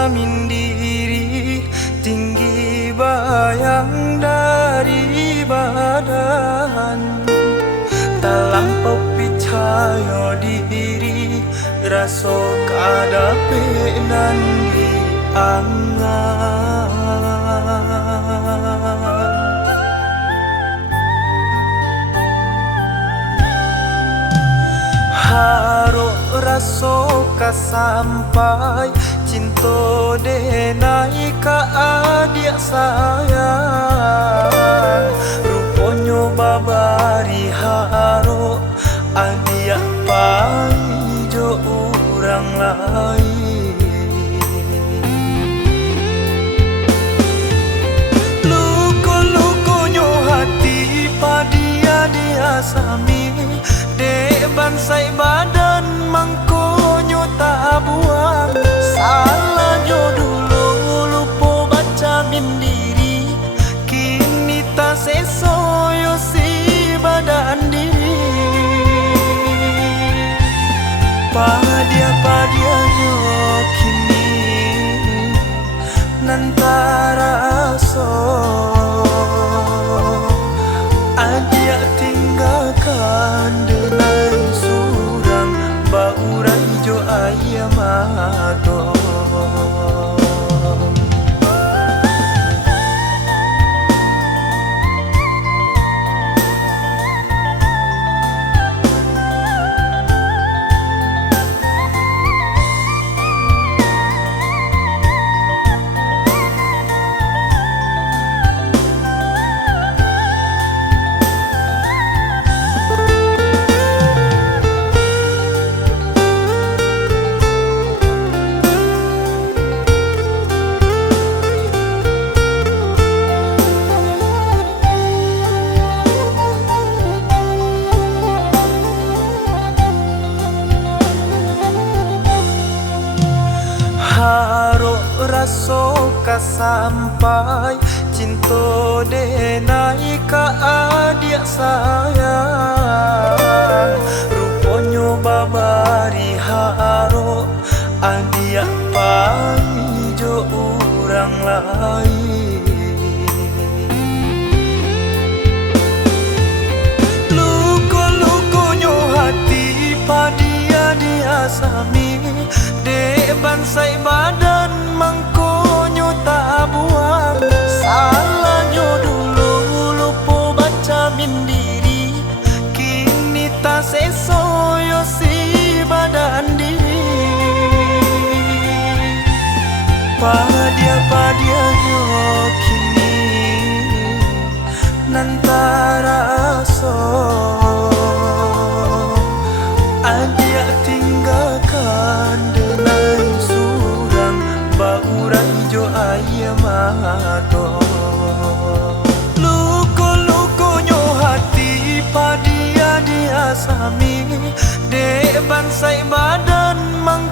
jamin diri, tinggi bayang dari badan. Tak lampau percaya diri, rasa kadape nan diangan. Haruk rasa sampai cinta denai ka adik sayang. Rupanya babari haruk adik paijo orang lain. Luko-lukonyo hati padia dia sami, dek bansai badan mangkonyo tak buang. Salahnya dulu lupa baca mindiri, kini tak sesoyo si badan diri. Padia-padianya kini nantara so adia tinggalkan dengan surang baurai jo ayam ato. Haruk rasa sampai cinta denai ka adik sayang. Rupanya babari haruk adik paijo orang lain. Luko-lukonyo hati padia dia sami, dek bansai badan mangkonyo tak buang. Salahnya dulu lupa baca mindiri, kini tak sesoyo si badan diri. Padia-padianya kini nantara so adia tinggalkan dengan surang baurai jo ayam ato. Luko-lukonyo hati padia dia sami, dek bansai badan mang